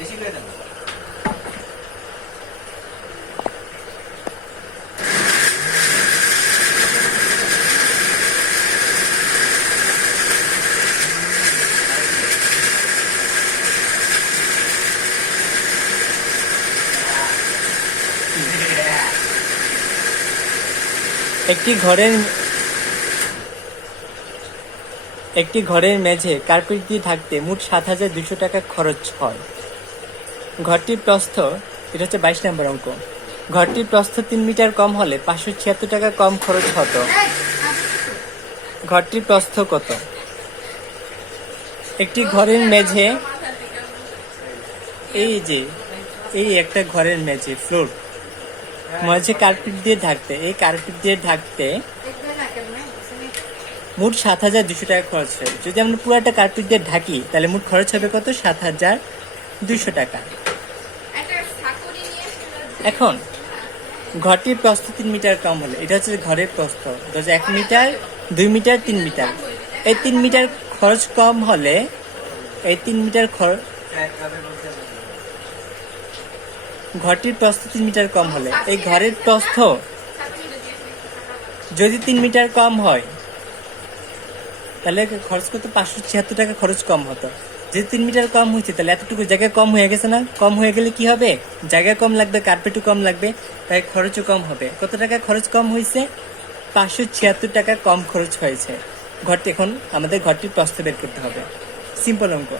একটি ঘরের মেঝে কার্পেট দিয়ে ঢাকতে মোট ৭,২০০ টাকা খরচ হয়। ঘরটির প্রস্থ, এটা হচ্ছে ২২ নম্বর অঙ্ক। ঘরটির প্রস্থ ৩ মিটার কম হলে ৫৭৬ টাকা কম খরচ হতো। ঘরটির প্রস্থ কত? একটি ঘরের মেঝে, এই একটা ঘরের মেঝে ফ্লোর মাঝে কার্পেট দিয়ে ঢাকতে, এই কার্পেট দিয়ে ঢাকতে মোট ৭,২০০ টাকা খরচ হয়। যদি আমরা পুরাটা কার্পেট দিয়ে ঢাকি তাহলে মোট খরচ হবে কত? ৭,২০০ টাকা। এখন ঘরটির প্রস্থ ৩ মিটার কম হলে, এটা হচ্ছে ঘরের প্রস্থ, ১ মিটার, ২ মিটার, ৩ মিটার। এই ৩ মিটার খরচ কম হলে, এই ৩ মিটার ঘরটির প্রস্থ ৩ মিটার কম হলে এই ঘরের প্রস্থ যদি ৩ মিটার কম হয় তাহলে খরচ কত? ৫৭৬ টাকা খরচ কম হতো। যদি ৩ মিটার কম হয়েছে তাহলে এতটুকু জায়গা কম হয়ে গেছে না? কম হয়ে গেলে কি হবে? জায়গা কম লাগবে, কার্পেটও কম লাগবে, তাই খরচও কম হবে। কত টাকা খরচ কম হয়েছে? ৫৭৬ টাকা কম খরচ হয়েছে। ঘরটি, এখন আমাদের ঘরটির প্রস্থ বের করতে হবে। সিম্পল অঙ্ক।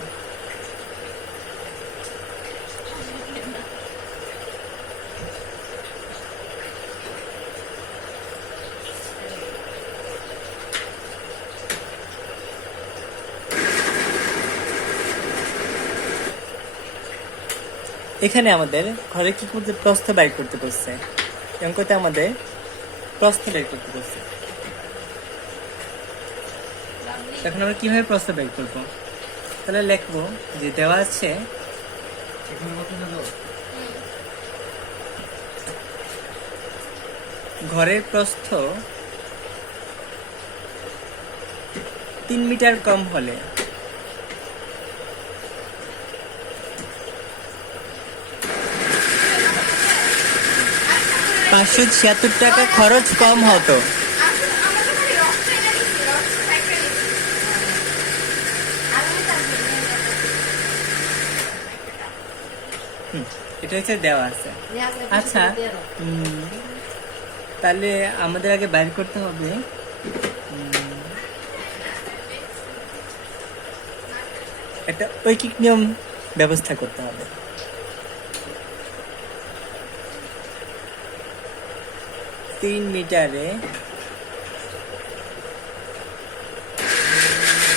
এখানে আমাদের ঘরে কি করতে? প্রস্থ বের করতে বলছে। অঙ্কতে আমাদের প্রস্থ বের করতে বলছে। এখন আমরা কিভাবে প্রস্থ বের করব? তাহলে লিখবো যে দেওয়া আছে ঘরের প্রস্থ ৩ মিটার কম হলে ৫৭৬ টাকা খরচ কম হতো। এটা হচ্ছে দেওয়া আছে। আচ্ছা, তাহলে আমাদের আগে বাইর করতে হবে একটা ঐকিক নিয়ম ব্যবস্থা করতে হবে। তিন মিটারে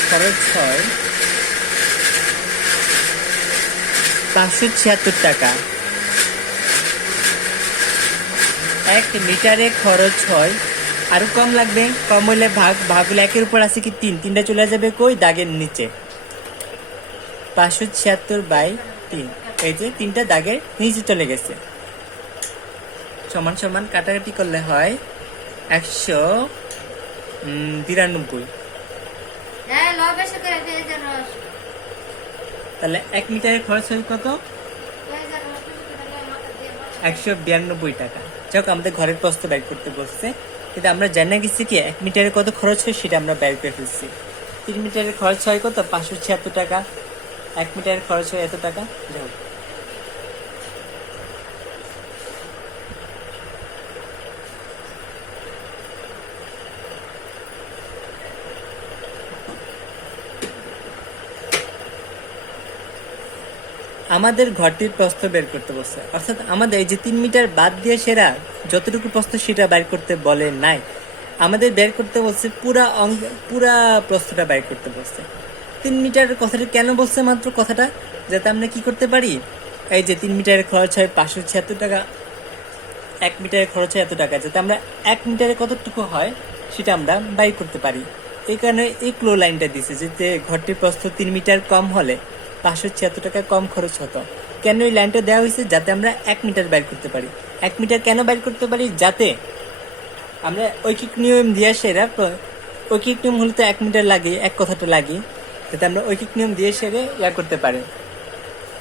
খরচ হয় ৫৭৬ টাকা। ১ মিটারে খরচ হয়, আরো কম লাগবে, কম হইলে ভাগ, ভাগ হলে ১-এর উপর আছে কি ৩, ৩টা চলে যাবে কই? দাগের নিচে। ৫৭৬/৩, এই যে ৩টা দাগের নিচে চলে গেছে। সমান সমান কাটাকাটি করলে হয় ১৯২। তাহলে ১ মিটারের খরচ হয় কত? ১৯২ টাকা। যাক, আমাদের ঘরের প্রস্থ বের করতে বলছে, কিন্তু আমরা জানা গেছি কি ১ মিটারে কত খরচ হয় সেটা আমরা বের করে ফেলছি। ৩ মিটারের খরচ হয় কত? ৫৭৬ টাকা। ১ মিটারের খরচ হয় এত টাকা। যাও, আমাদের ঘরটির প্রস্থ বের করতে বলছে, অর্থাৎ আমাদের এই যে ৩ মিটার বাদ দিয়ে সেরা যতটুকু প্রস্থ সেটা বের করতে বলে নাই, আমাদের বের করতে বলছে পুরা প্রস্থটা বের করতে বলছে। ৩ মিটার কথাটা কেন বলছে? মাত্র কথাটা যাতে আমরা কি করতে পারি, এই যে ৩ মিটারের খরচ হয় ৫৭৬ টাকা, ১ মিটারের খরচ হয় এত টাকা, যাতে আমরা ১ মিটারে কতটুকু হয় সেটা আমরা বের করতে পারি। এই কারণে এই ক্লো লাইনটা দিছে যে ঘরটির প্রস্থ ৩ মিটার কম হলে ৫৭৬ টাকা কম খরচ হতো। কেন এই লাইনটা দেওয়া হয়েছে? যাতে আমরা ১ মিটার বের করতে পারি। ১ মিটার কেন বের করতে পারি? যাতে আমরা ঐকিক নিয়ম দিয়ে সেরা, ঐকিক নিয়ম হলে তো ১ মিটার লাগে, এক কথাটা লাগে, যাতে আমরা ঐকিক নিয়ম দিয়ে সেরে করতে পারি।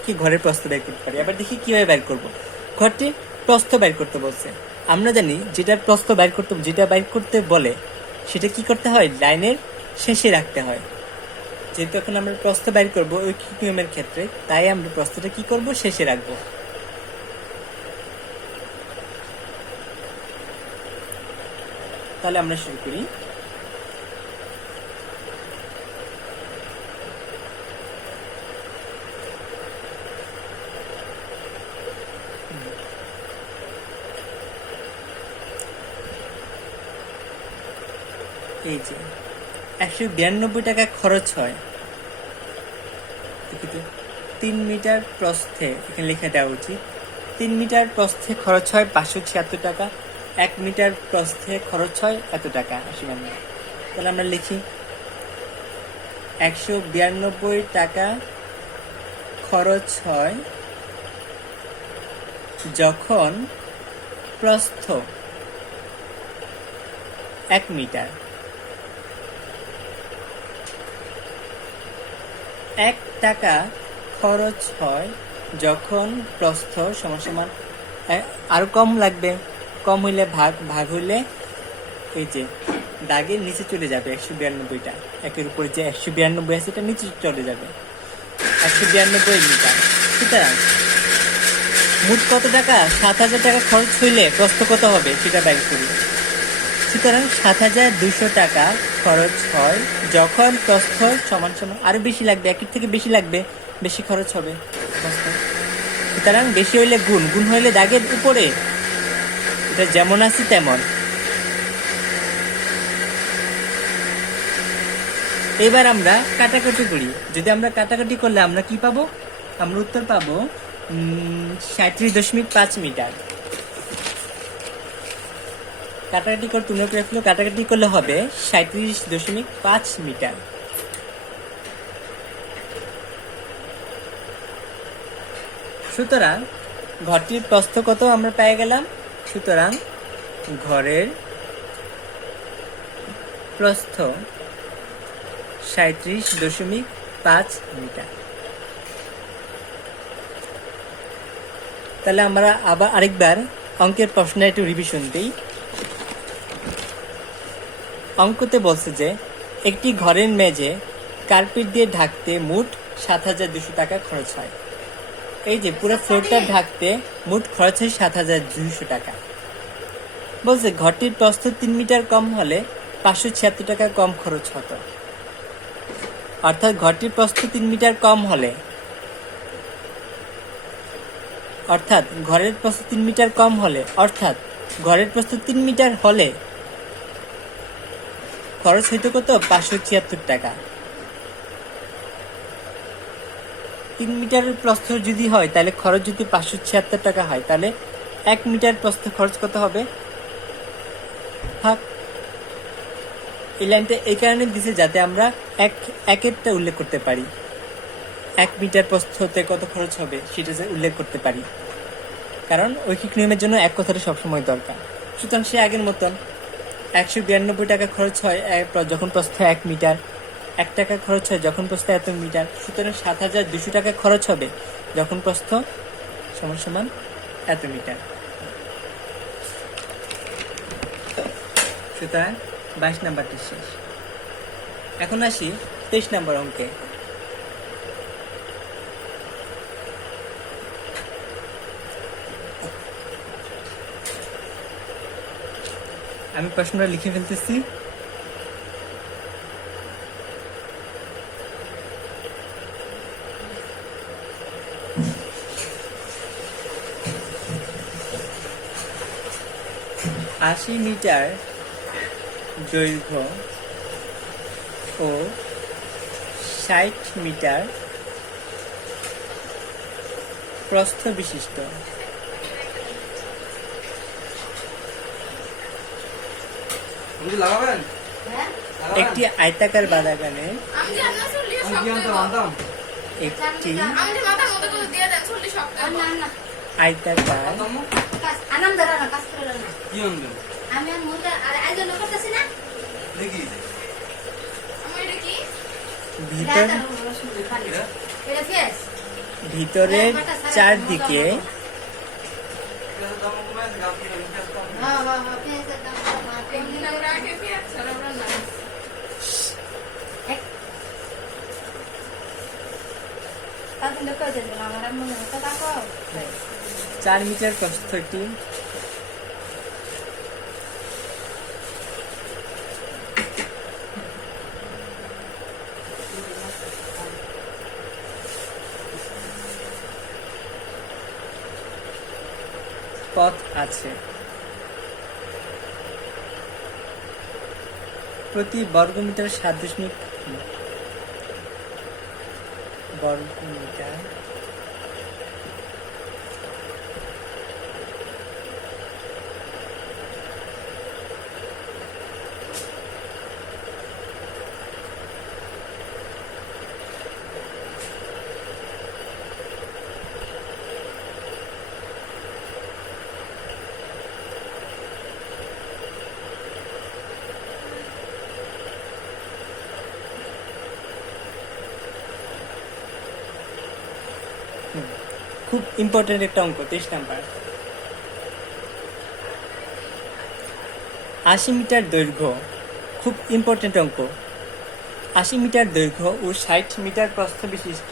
কি ঘরের প্রস্থ বের করতে পারি। আবার দেখি কিভাবে বের করব। ঘরটির প্রস্থ বের করতে বলছে। আমরা জানি যেটার প্রস্থ যেটা বের করতে বলে সেটা কি করতে হয়, লাইনের শেষে রাখতে হয়। যেহেতু এখন আমরা প্রস্থ বের করবো ঐকিক নিয়মের ক্ষেত্রে, তাই আমরা প্রস্থটা কি করব, শেষে রাখবো। তাহলে আমরা শুরু করি। এই যে 192 টাকা খরচ হয় 3 মিটার প্রস্থে, এখানে লেখা দেওয়া উচিত। 3 মিটার প্রস্থে খরচ হয় 576 টাকা, 1 মিটার প্রস্থে খরচ হয় এত টাকা 80 মানে। তাহলে আমরা লিখি 192 টাকা খরচ হয় যখন প্রস্থ 1 মিটার। 1 টাকা খরচ হয় যখন প্রস্থ সমান আরো কম লাগবে, কম হইলে ভাগ হইলে এই যে দাগের নিচে চলে যাবে 192টা, একের উপরে যে 192 আছে এটা নিচে চলে যাবে 192 মিটার। সুতরাং মোট কত টাকা, 7000 টাকা খরচ হইলে প্রস্থ কত হবে সেটা বের করি। সুতরাং 7200 টাকা খরচ হয় যখন প্রস্থ সমান আরো বেশি লাগবে, একের থেকে বেশি লাগবে, বেশি খরচ হবে প্রস্থ। সুতরাং বেশি হইলে গুণ হইলে দাগের উপরে, এটা যেমন আছে তেমন। এবার আমরা কাটাকাটি করি। যদি আমরা কাটাকাটি করলে আমরা কি পাবো, আমরা উত্তর পাবো 37.5 মিটার। কাটাকাটি করে তোমরা করে ফেলো, কাটাকাটি করলে হবে 37.5 মিটার। সুতরাং ঘরটির প্রস্থ কত আমরা পেয়ে গেলাম। সুতরাং ঘরের প্রস্থ 37.5 মিটার। তাহলে আমরা আবার আরেকবার অঙ্কের প্রশ্নের একটু রিভিশন দিই। অঙ্কতে বলছে যে একটি ঘরের মেঝে কার্পেট দিয়ে ঢাকতে মোট 7200 টাকা খরচ হয়। এই যে পুরো ফ্লোরটা ঢাকতে মোট খরচ হয় 7200 টাকা। বলছে ঘরটির প্রস্থ 3 মিটার কম হলে 576 টাকা কম খরচ হতো। অর্থাৎ ঘরটির প্রস্থ 3 মিটার কম হলে, অর্থাৎ ঘরের প্রস্থ 3 মিটার কম হলে, অর্থাৎ ঘরের প্রস্থ 3 মিটার হলে খরচ হইতো কত, 576 টাকা। 3 মিটারের প্রস্থ যদি হয় তাহলে খরচ যদি 576 টাকা হয়, তাহলে 1 মিটার প্রস্থ খরচ কত হবে, এই লাইনটা এই কারণে দিছে যাতে আমরা একেরটা উল্লেখ করতে পারি, 1 মিটার প্রস্থতে কত খরচ হবে সেটা উল্লেখ করতে পারি। কারণ ঐকিক নিয়মের জন্য এক কথাটা সবসময় দরকার। সুতরাং সে আগের মতন 192 টাকা খরচ হয় যখন প্রস্থ 1 মিটার, 1 টাকা খরচ হয় যখন প্রস্থ এত মিটার। সুতরাং 7200 টাকা খরচ হবে যখন প্রস্থ সমান এত মিটার। সুতরাং 22 নাম্বারটি শেষ। এখন আসি 23 নাম্বার অঙ্কে। আমি প্রশ্নটা লিখে ফেলতেছি। আশি মিটার দৈর্ঘ্য ও 60 মিটার প্রস্থ বিশিষ্ট একটি আয়তাকার বাগানে একটি আয়তাকার ভিতরের চারদিকে চার মিটার প্রস্থটি পথ আছে। প্রতি বর্গমিটার 7 বর্গমিটার খুব ইম্পর্টেন্ট একটা অঙ্ক, 23 নাম্বার। 80 মিটার দৈর্ঘ্য, খুব ইম্পর্টেন্ট অঙ্ক। 80 মিটার দৈর্ঘ্য ও 60 মিটার প্রস্থ বিশিষ্ট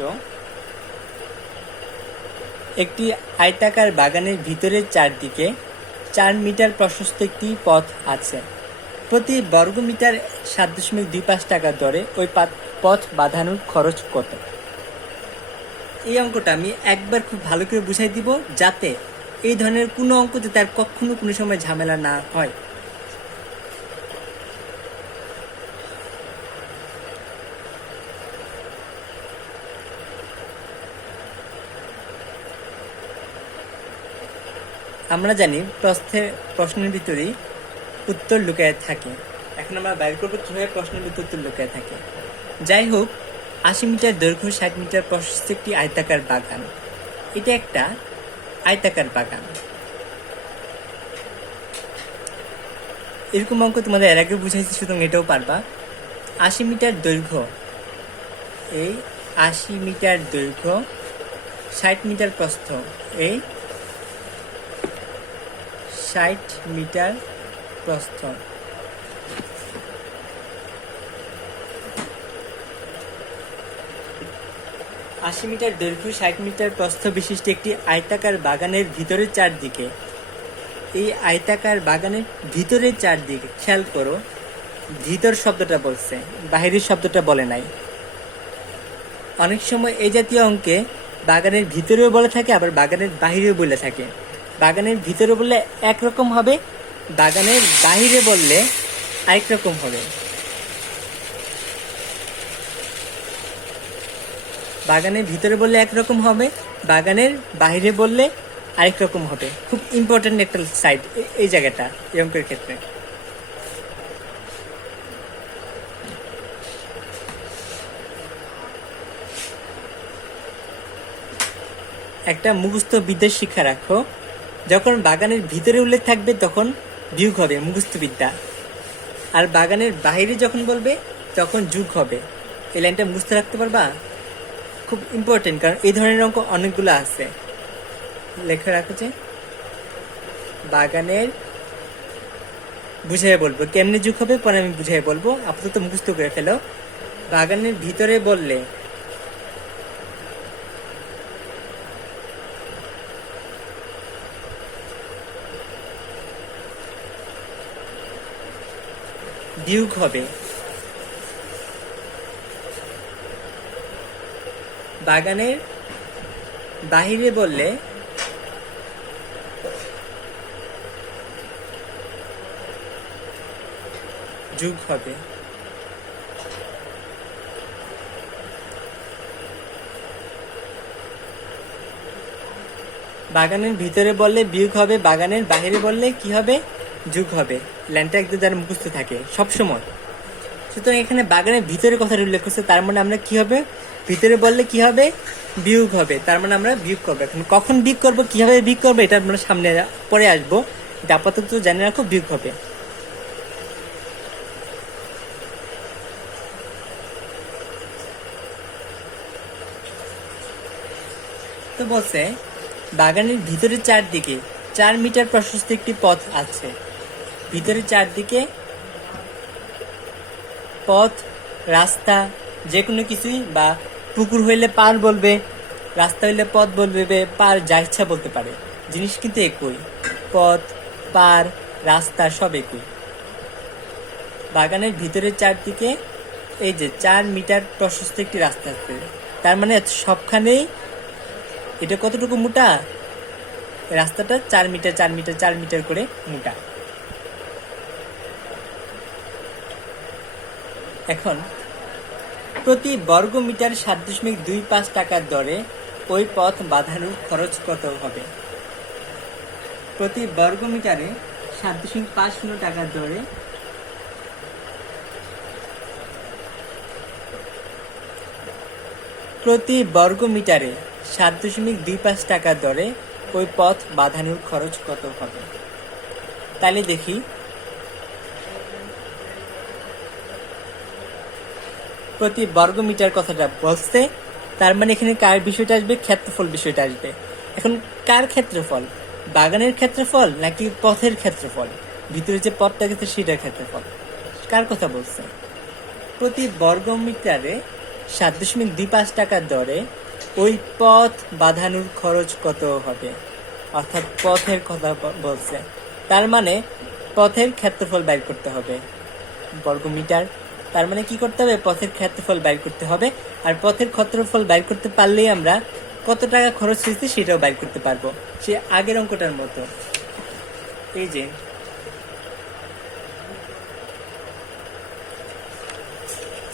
একটি আয়তাকার বাগানের ভিতরের চারদিকে 4 মিটার প্রশস্ত একটি পথ আছে। প্রতি বর্গমিটার 7.25 টাকা দরে ওই পথ বাঁধানোর খরচ কত? এই অঙ্কটা আমি একবার খুব ভালো করে বুঝাই দিব, যাতে এই ধরনের কোনো অঙ্ক যাতে আর কখনো কোনো সময় ঝামেলা না হয়। আমরা জানি প্রশ্নের ভিতরেই উত্তর লুকায় থাকে। এখন আমরা বাইর করবো কিভাবে প্রশ্নের ভিতরে উত্তর লুকায় থাকে। যাই হোক, 80 মিটার দৈর্ঘ্য 60 মিটার প্রশস্ত একটি আয়তাকার বাগান। এটা একটা আয়তাকার বাগান। এরকম অঙ্ক তোমাদের এর আগে বুঝাইছি, সুতরাং এটাও পারবা। 80 মিটার দৈর্ঘ্য, এই 80 মিটার দৈর্ঘ্য, 60 মিটার প্রস্থ, এই 60 মিটার প্রস্থ। আশি মিটার দৈর্ঘ্য 60 মিটার প্রস্থ বিশিষ্ট একটি আয়তাকার বাগানের ভিতরের চারদিকে, এই আয়তাকার বাগানের ভিতরের চারদিকে, খেয়াল করো ভিতর শব্দটা বলছে, বাহিরের শব্দটা বলে নাই। অনেক সময় এই জাতীয় অঙ্কে বাগানের ভিতরেও বলে থাকে, আবার বাগানের বাহিরেও বলে থাকে। বাগানের ভিতরে বললে একরকম হবে, বাগানের বাহিরে বললে আরেক রকম হবে। বাগানের ভিতরে বললে একরকম হবে, বাগানের বাহিরে বললে আরেক রকম হবে। খুব ইম্পর্টেন্ট একটা সাইড এই জায়গাটা এই অঙ্কের ক্ষেত্রে। একটা মুখস্থ বিদ্যার শিক্ষা রাখো, যখন বাগানের ভিতরে উল্লেখ থাকবে তখন বিয়োগ হবে, মুখস্থ বিদ্যা। আর বাগানের বাইরে যখন বলবে তখন যোগ হবে। এই লাইনটা মুখস্থ রাখতে পারবা, খুব ইম্পর্টেন্ট, কারণ এই ধরনের অঙ্ক অনেকগুলো আছে। লেখা রাখো যে বাগানের, বুঝাই বলবো কেমনে যোগ হবে পরে আমি বুঝাই বলবো, আপাতত মুখস্থ করে ফেলো। বাগানের ভিতরে বললে বিয়োগ হবে, বাগানের বাহিরে বললে যোগ হবে। বাগানের ভিতরে বললে বিয়োগ হবে, বাগানের বাহিরে বললে কি হবে? যোগ হবে। লাইনটা একদম যারা মুখস্থ থাকে সবসময়। সুতরাং এখানে বাগানের ভিতরে কথাটা উল্লেখ করছে, তার মানে আমরা কি হবে? ভিতরে বললে কি হবে? বিয়োগ হবে, তার মানে আমরা বিয়োগ করবো। এখন কখন বিয়োগ করবো, কিভাবে বিয়োগ করবো, এটা আমরা সামনে পরে আসবো। এটা আপাতত জানে রাখো, বিয়োগ হবে। তো বলছে বাগানের ভিতরে চারদিকে 4 মিটার প্রশস্ত একটি পথ আছে। ভিতরে চারদিকে পথ, রাস্তা, যে কোনো কিছুই, বা পুকুর হইলে পার বলবে, রাস্তা হইলে পথ বলবে, পার যা ইচ্ছা বলতে পারে, জিনিস কিন্তু একই। পথ, পার, রাস্তা সব একই। বাগানের ভিতরের চারদিকে এই যে 4 মিটার প্রশস্ত একটি রাস্তা আছে, তার মানে সবখানেই এটা কতটুকু মোটা, রাস্তাটা 4 মিটার 4 মিটার 4 মিটার করে মোটা। এখন প্রতি বর্গ মিটার 7.25 টাকার দরে ওই পথ বাঁধানোর খরচ কত হবে? প্রতি বর্গ মিটারে 7.50 টাকার দরে প্রতি বর্গ মিটারে 7.25 টাকার দরে ওই পথ বাঁধানোর খরচ কত হবে? তাহলে দেখি, প্রতি বর্গ মিটার কথাটা বলছে, তার মানে এখানে কার বিষয়টা আসবে? ক্ষেত্রফল বিষয়টা আসবে। এখন কার ক্ষেত্রফল? বাগানের ক্ষেত্রফল নাকি পথের ক্ষেত্রফল? ভিতরে যে পথটা গেছে সেটার ক্ষেত্রফল। কার কথা বলছে? প্রতি বর্গ মিটারে 7.25 টাকার দরে ওই পথ বাঁধানোর খরচ কত হবে, অর্থাৎ পথের কথা বলছে। তার মানে পথের ক্ষেত্রফল বাইর করতে হবে, বর্গ মিটার। তার মানে কি করতে হবে? পথের ক্ষেত্রফল বাইর করতে হবে। আর পথের ক্ষেত্রফল বাইর করতে পারলেই আমরা কত টাকা খরচ হয়েছে সেটাও বাইর করতে পারবো, সে আগের অঙ্কটার মতো। এই যে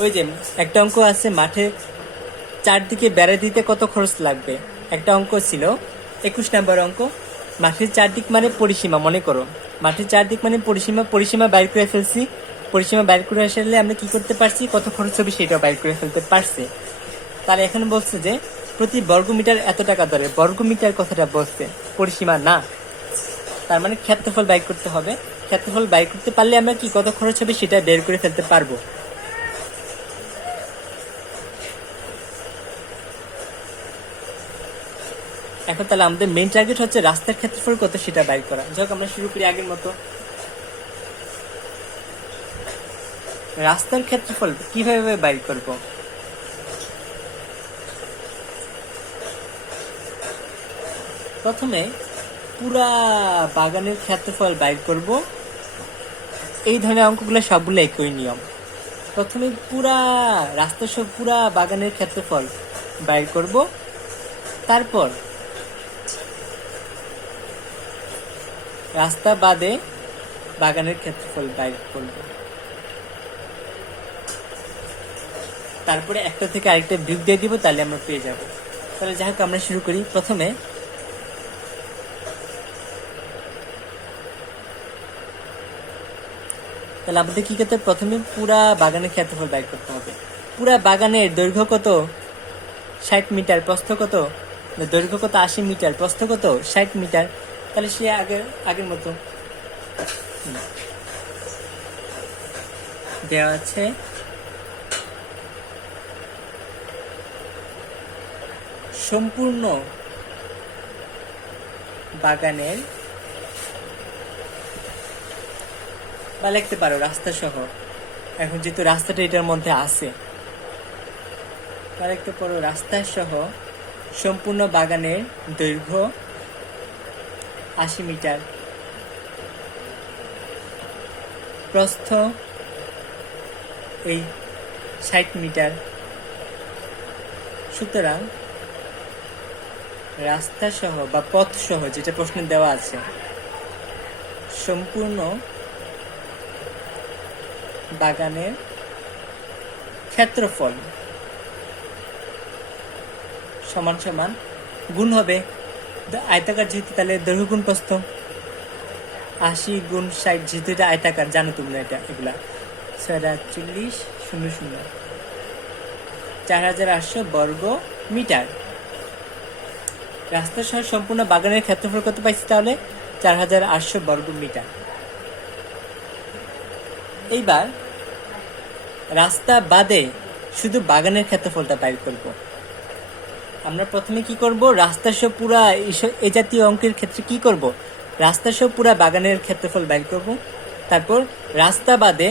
ওই যে একটা অঙ্ক আছে, মাঠে চারদিকে বেড়া দিতে কত খরচ লাগবে। একটা অঙ্ক ছিল 21 নম্বর অঙ্ক, মাঠের চারদিক মানে পরিসীমা। মনে করো মাঠের চারদিক মানে পরিসীমা, পরিসীমা বাইর করে ফেলছি। পরিসীমা বাইর করে আসলে আমরা কি করতে পারছি, কত খরচ হবে সেটাও বাইর করে ফেলতে পারছি। তার এখন বলছে যে প্রতি বর্গমিটার এত টাকা দরে, বর্গমিটার কথাটা বলছে, পরিসীমা না। তার মানে ক্ষেত্রফল বাইর করতে হবে। ক্ষেত্রফল বাইর করতে পারলে আমরা কি কত খরচ হবে সেটা বের করে ফেলতে পারবো। এখন তাহলে আমাদের মেইন টার্গেট হচ্ছে রাস্তার ক্ষেত্রফল কত সেটা বাইর করা। যাক আমরা শুরু করি আগের মতো। রাস্তার ক্ষেত্রফল কিভাবে বাইর করব? প্রথমে পুরা বাগানের ক্ষেত্রফল বাইর করব। এই ধরনের অঙ্কগুলো সবগুলো একই নিয়ম। প্রথমে পুরা রাস্তা সহ পুরা বাগানের ক্ষেত্রফল বাইর করব, তারপর রাস্তা বাদে বাগানের ক্ষেত্রফল বাইর করব, তারপরে একটা থেকে আরেকটা বিয়োগ দিয়ে দিব, তাহলে আমরা পেয়ে যাব। তাহলে যাই হোক আমরা শুরু করি। প্রথমে তাহলে আমাদের কি করতে হবে? প্রথমে পুরা বাগানের ক্ষেত্রফল বাইর করতে হবে। পুরা বাগানের দৈর্ঘ্য কত? 60 মিটার। প্রস্থ কত? দৈর্ঘ্য কত? 80 মিটার। প্রস্থ কত? 60 মিটার। তাহলে সে আগের মতো দেওয়া আছে। সম্পূর্ণ বাগানের, বা লিখতে পারো রাস্তা সহ, এখন যেহেতু রাস্তাটা এটার মধ্যে আছে, লিখতে পারো রাস্তা সহ সম্পূর্ণ বাগানের দৈর্ঘ্য 80 মিটার, প্রস্থ এই 60 মিটার। সুতরাং রাস্তা সহ বা পথ সহ, যেটা প্রশ্নে দেওয়া আছে, সম্পূর্ণ বাগানের ক্ষেত্রফল সমান সমান গুণ হবে আয়তাকার, যেহেতু তাহলে দৈর্ঘ্য গুণ প্রস্থ। 80 গুণ 60, যেহেতু এটা আয়তাকার, জানো তোমরা এটা, এগুলা 648 00 4800 বর্গ মিটার। রাস্তা সহ সম্পূর্ণ বাগানের ক্ষেত্রফল কত পাইছি? তাহলে 4800 বর্গ মিটার। এইবার রাস্তা বাদে শুধু বাগানের ক্ষেত্রফলটা বাইর করব। আমরা প্রথমে কি করব, রাস্তা সহ পুরা এই জাতীয় অঙ্কের ক্ষেত্রে কি করব, রাস্তা সহ পুরা বাগানের ক্ষেত্রফল বের করব। তারপর রাস্তা বাদে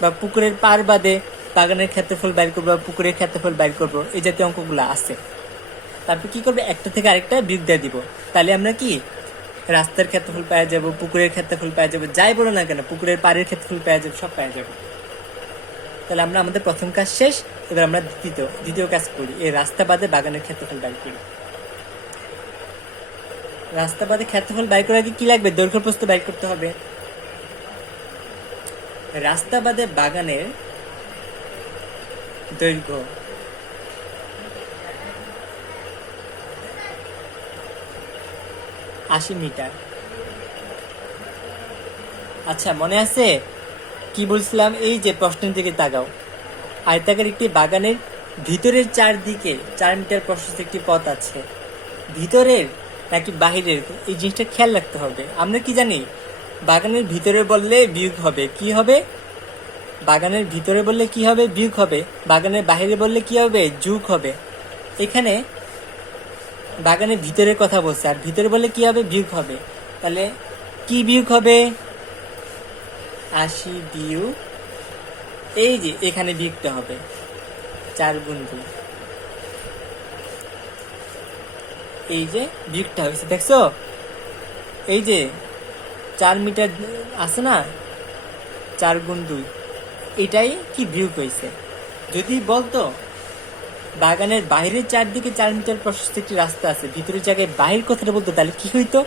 বা পুকুরের পার বাদে বাগানের ক্ষেত্রফল বের করবো বা পুকুরের ক্ষেত্রফল বের করবো, এই জাতীয় অঙ্কগুলো আছে। তারপর কি করবে, একটা থেকে আরেকটা বিয়োগ দিয়ে দিব। তাহলে আমরা কি রাস্তার ক্ষেত্রফল পেয়ে যাব, পুকুরের ক্ষেত্রফল পেয়ে যাবো, যাই বলো না কেন, পুকুরের পাড়ের ক্ষেত্রফল পেয়ে যাবো, সব পেয়ে যাবো। তাহলে আমরা আমাদের প্রথম কাজ শেষ। এবার আমরা দ্বিতীয় কাজ করি, এই রাস্তা বাদে বাগানের ক্ষেত্রফল বের করি। রাস্তা বাদে ক্ষেত্রফল বের করার আগে কি লাগবে, দৈর্ঘ্য প্রস্থ বের করতে হবে। রাস্তা বাদে বাগানের দৈর্ঘ্য 80 মিটার। আচ্ছা, মনে আছে কি বলছিলাম, এই যে প্রশ্নের দিকে তাকাও, আয়তাকার একটি বাগানের ভিতরের চারদিকে 4 মিটার প্রশস্ত একটি পথ আছে, ভিতরের নাকি বাহিরের, এই জিনিসটা খেয়াল রাখতে হবে। আমরা কি জানি, বাগানের ভিতরে বললে বিয়োগ হবে, কি হবে, বাগানের ভিতরে বললে কি হবে, বিয়োগ হবে। বাগানের বাহিরে বললে কি হবে, যোগ হবে। এখানে বাগানের ভিতরের কথা বলছে, আর ভিতরে বললে কি হবে, বিয়োগ হবে। তাহলে কি বিয়োগ হবে, 80 বিয়োগ, এই যে এখানে বিয়োগটা হবে 4 গুণ 2, এই যে বিয়োগটা হয়েছে, দেখছো, এই যে 4 মিটার আছে না, 4 গুণ 2, এটাই কি বিয়োগ হয়েছে। যদি বলতো বাগানের বাইরের চারদিকে 4 মিটার প্রশস্ত একটি রাস্তা আছে, ভিতরের জায়গায় বাহির কথাটা বলতো, তাহলে কি হইতো,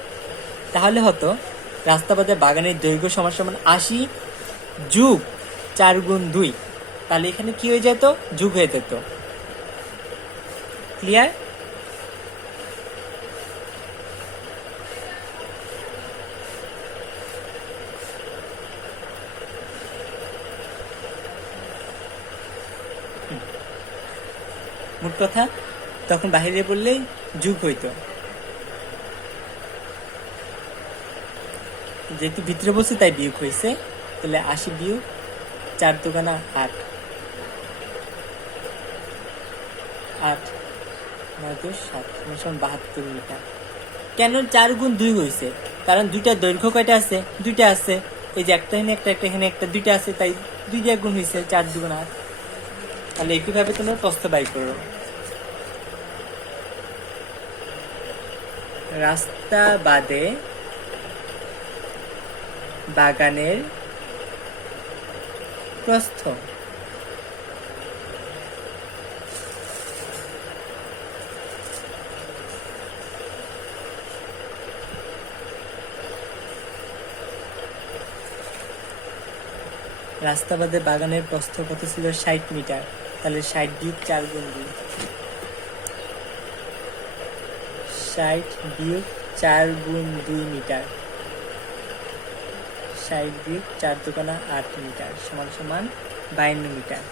তাহলে হতো রাস্তা বাদে বাগানের দৈর্ঘ্য সমান সমান 80 যোগ 4 গুণ 2, তাহলে এখানে কি হয়ে যেত, যোগ হয়ে যেত। ক্লিয়ার? মোট কথা তখন বাহিরে বললেই যোগ হইতো, যেহেতু ভিতরে বলছে তাই বিয়োগ হয়েছে। তাহলে 80 বিয়োগ 4 দুগুণা 8, 8 9 10 7 72 মিটার। কেন 4 গুণ 2 হয়েছে, কারণ দুইটা দৈর্ঘ্য কয়টা আছে, দুইটা আছে, এই যে একটা এখানে একটা এখানে একটা, দুইটা আছে, তাই 2 দিয়ে গুণ হয়েছে, 4 দুগুণা 8। তাহলে একইভাবে তোমরা প্রস্থ বাই করো। রাস্তা বাদে বাগানের প্রস্থ রাস্তা বাদে বাগানের প্রস্থ কত ছিল, 60 মিটার। তাহলে 60 বিয়োগ 4 গুণ 2, 60 বিয়োগ 4 গুণ 2 মিটার, 60 বিয়োগ 4 দুগুণা 8 মিটার সমান সমান 52 মিটার।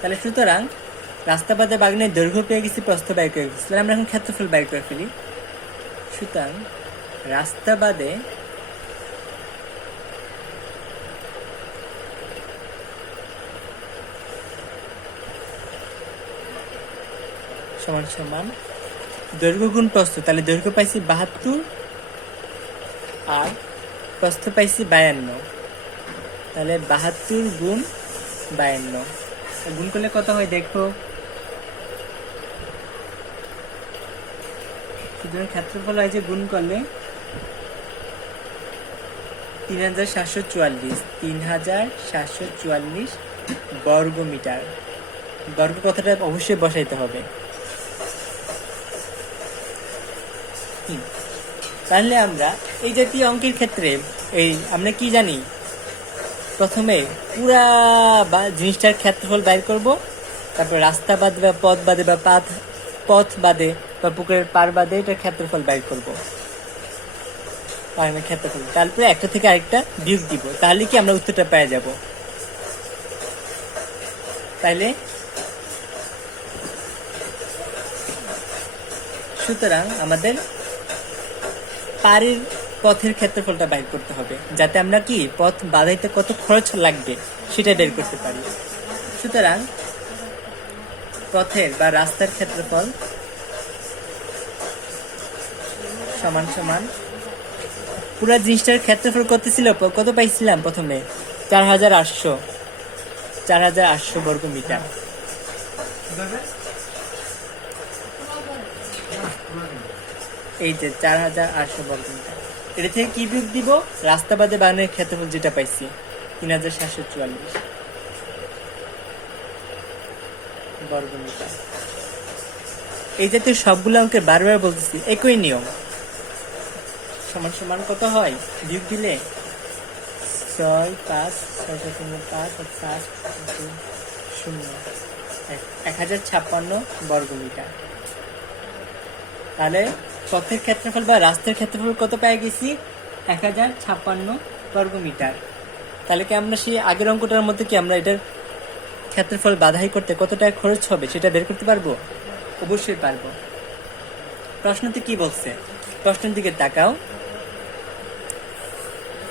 তাহলে সুতরাং রাস্তা বাদে বাগানের দৈর্ঘ্য পেয়ে গেছি, প্রস্থ বের করে গেছি। তাহলে আমরা এখন ক্ষেত্রফল বের করে ফেলি। সুতরাং রাস্তা বাদে সমান সমান দৈর্ঘ্য গুণ প্রস্থ, তাহলে দৈর্ঘ্য পাইছি 72 আর প্রস্থ পাইছি 52, তাহলে 72 গুণ 52 গুণ করলে কত হয় দেখো। সুতরাং ক্ষেত্রফল হয় যে গুণ করলে 3744 বর্গ মিটার। বর্গ কথাটা অবশ্যই বসাইতে হবে। তাহলে আমরা এই জাতীয় অঙ্কের ক্ষেত্রে আমরা কি জানি, প্রথমে পুরা জিনিসটার ক্ষেত্রফল বের করব, তারপর রাস্তা বাদে বা পথ বাদে বা পথ বাদে বা পুকুরের পার বাদে এটার ক্ষেত্রফল বের করব, ক্ষেত্রফল। তারপরে একটা থেকে আরেকটা বিয়োগ দিব, তাহলে কি আমরা উত্তরটা পেয়ে যাব। তাইলে সুতরাং আমাদের পাড়ের পথের ক্ষেত্রফলটা বের করতে হবে, যাতে আমরা কি পথ বাঁধাইতে কত খরচ লাগবে সেটা বের করতে পারি। সুতরাং পথের বা রাস্তার ক্ষেত্রফল সমান সমান পুরা জিনিসটার ক্ষেত্রফল কত ছিল, কত পাইছিলাম প্রথমে? 4,800 বর্গ মিটার। এই যে 4,800 বর্গ মিটার, এটা থেকে কি বিয়োগ দিব? রাস্তা বাদে বাগানের ক্ষেত্রফল যেটা পাইছি 3,744 বর্গ মিটার। এই জাতীয় সবগুলো অঙ্কের বারবার বলতেছি একই নিয়ম। সমান সমান কত হয় বিয়োগ দিলে? 6, 5, 6, 5, 7, 0, 1,056 বর্গ মিটার। তাহলে পথের ক্ষেত্রফল বা রাস্তার ক্ষেত্রফল কত পেয়ে গেছি? 1,056 বর্গ মিটার। তাহলে কি আমরা সেই আগের অঙ্কটার মধ্যে কি আমরা এটার ক্ষেত্রফল বাধাই করতে কত টাকা খরচ হবে সেটা বের করতে পারবো? অবশ্যই পারবো। প্রশ্নতে কি বলছে? প্রশ্নের দিকে তাকাও,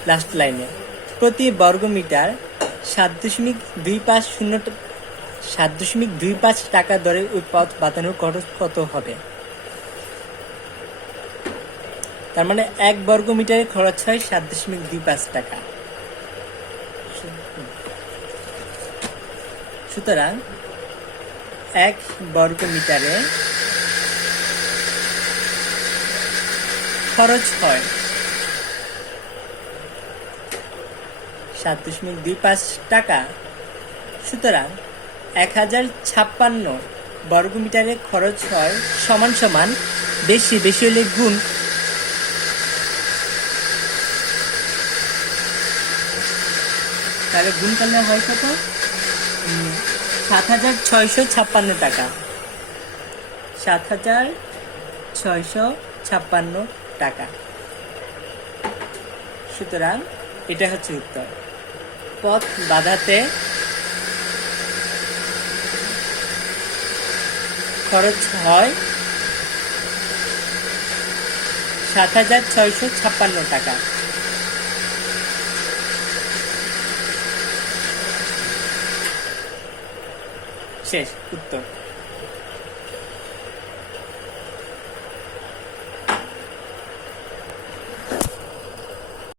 লাস্ট লাইনে প্রতি বর্গ মিটার 7.25 টাকা দরে ওই পথ বাঁধানোর খরচ কত হবে? তার মানে 1 বর্গ মিটারে খরচ হয় 7.25 টাকা। সুতরাং 1 বর্গ মিটারে খরচ হয় 7.25 টাকা। সুতরাং 1,056 বর্গ মিটারে খরচ হয় সমান সমান, বেশি হলে গুণ, তাহলে গুণ করলে হয় কত? 7,656 টাকা। 7,656 টাকা। সুতরাং এটা হচ্ছে উত্তর। পথ বাধাতে খরচ হয় 7,656 টাকা। শেষ উত্তর।